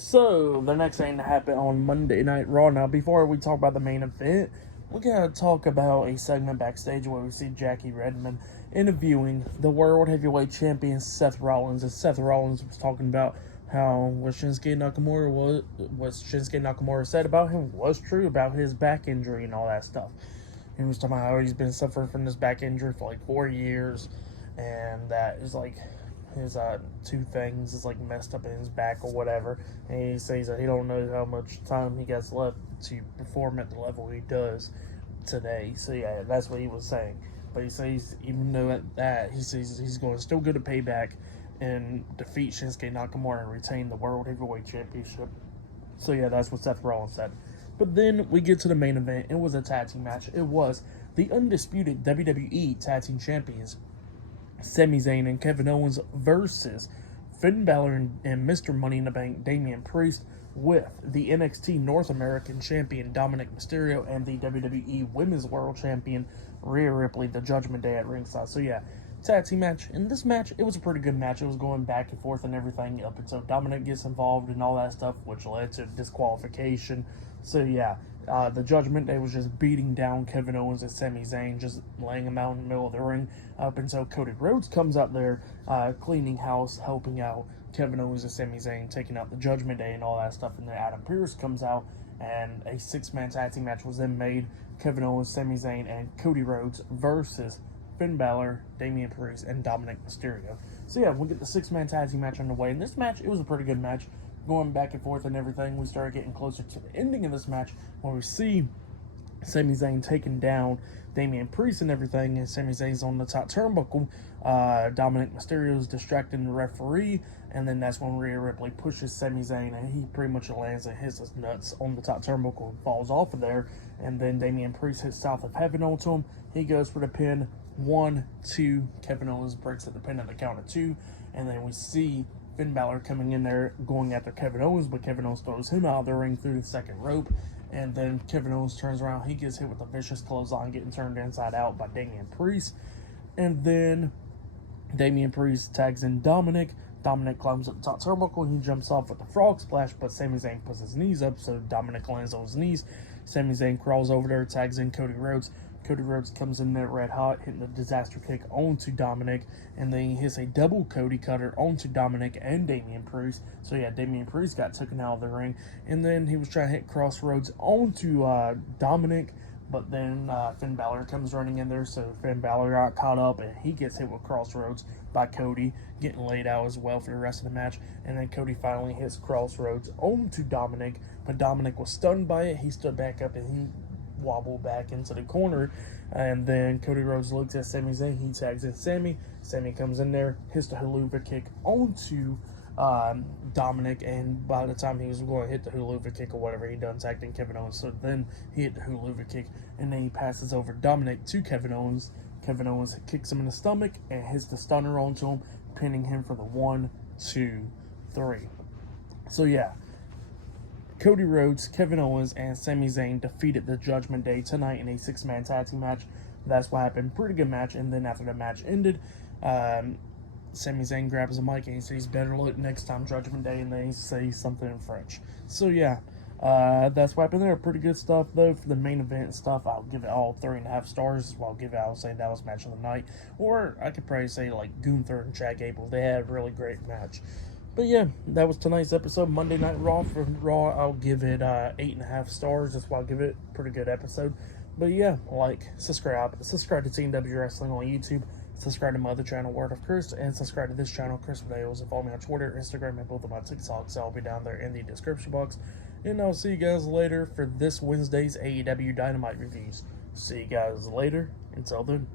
So, the next thing to happen on Monday Night Raw. Now, before we talk about the main event, we gotta talk about a segment backstage where we see Jackie Redmond interviewing the World Heavyweight Champion Seth Rollins. And Seth Rollins was talking about how what Shinsuke Nakamura said about him was true about his back injury and all that stuff. He was talking about how he's been suffering from this back injury for like 4 years, and that is like his two things is like messed up in his back or whatever, and he says that he don't know how much time he gets left to perform at the level he does today. So yeah, that's what he was saying. But he says even though at that, he says he's going to still go to Payback and defeat Shinsuke Nakamura and retain the World Heavyweight Championship. So yeah, that's what Seth Rollins said. But then we get to the main event. It was a tag team match. It was the undisputed WWE Tag Team Champions Sami Zayn and Kevin Owens versus Finn Bálor and Mr. Money in the Bank Damien Priest with the NXT North American Champion Dominik Mysterio and the WWE Women's World Champion Rhea Ripley, the Judgment Day at ringside. So yeah, tag team match. In this match, it was a pretty good match. It was going back and forth and everything up until Dominik gets involved and all that stuff, which led to disqualification. So yeah, the Judgment Day was just beating down Kevin Owens and Sami Zayn, just laying him out in the middle of the ring up until Cody Rhodes comes out there cleaning house, helping out Kevin Owens and Sami Zayn, taking out the Judgment Day and all that stuff. And then Adam Pearce comes out, and a six-man tag team match was then made. Kevin Owens, Sami Zayn, and Cody Rhodes versus Finn Bálor, Damien Priest, and Dominik Mysterio. So yeah, we'll get the six-man tag team match underway. In this match, it was a pretty good match. Going back and forth and everything, we started getting closer to the ending of this match when we see Sami Zayn taking down Damien Priest and everything, and Sami Zayn's on the top turnbuckle. Dominik Mysterio's distracting the referee, and then that's when Rhea Ripley pushes Sami Zayn, and he pretty much lands and hits his nuts on the top turnbuckle and falls off of there. And then Damien Priest hits South of Heaven onto him. He goes for the pin. 1, 2. Kevin Owens breaks at the pin at the count of 2, and then we see Finn Bálor coming in there going after Kevin Owens, but Kevin Owens throws him out of the ring through the second rope, and then Kevin Owens turns around. He gets hit with a vicious clothesline, getting turned inside out by Damien Priest, and then Damien Priest tags in Dominik. Dominik climbs up the top turnbuckle, and he jumps off with the frog splash, but Sami Zayn puts his knees up, so Dominik lands on his knees. Sami Zayn crawls over there, tags in Cody Rhodes. Cody Rhodes comes in there red hot, hitting the disaster kick onto Dominik, and then he hits a double Cody cutter onto Dominik and Damien Priest. So yeah, Damien Priest got taken out of the ring, and then he was trying to hit Crossroads onto Dominik, but then Finn Bálor comes running in there, so Finn Bálor got caught up, and he gets hit with Crossroads by Cody, getting laid out as well for the rest of the match. And then Cody finally hits Crossroads onto Dominik, but Dominik was stunned by it. He stood back up, and he wobbled back into the corner, and then Cody Rhodes looks at Sami Zayn. He tags in Sami. Sami comes in there, hits the haluva kick onto Dominik, and by the time he was going to hit the haluva kick or whatever, he done tagged in Kevin Owens. So then he hit the haluva kick, and then he passes over Dominik to Kevin Owens. Kevin Owens kicks him in the stomach and hits the stunner onto him, pinning him for the 1, 2, 3. So yeah, Cody Rhodes, Kevin Owens, and Sami Zayn defeated the Judgment Day tonight in a six-man tag team match. That's what happened. Pretty good match. And then after the match ended, Sami Zayn grabs a mic and he says, "Better luck next time, Judgment Day," and then he says something in French. So yeah, that's what happened there. Pretty good stuff though for the main event and stuff. I'll give it all 3.5 stars. Well, I'll say that was match of the night, or I could probably say like Gunther and Chad Gable. They had a really great match. But yeah, that was tonight's episode, Monday Night Raw. For Raw, I'll give it 8.5 stars. That's why I'll give it a pretty good episode. But yeah, subscribe to TNW Wrestling on YouTube, subscribe to my other channel, Word of Chris, and subscribe to this channel, Chris Videos, and follow me on Twitter, Instagram, and both of my TikToks. I'll be down there in the description box. And I'll see you guys later for this Wednesday's AEW Dynamite reviews. See you guys later. Until then.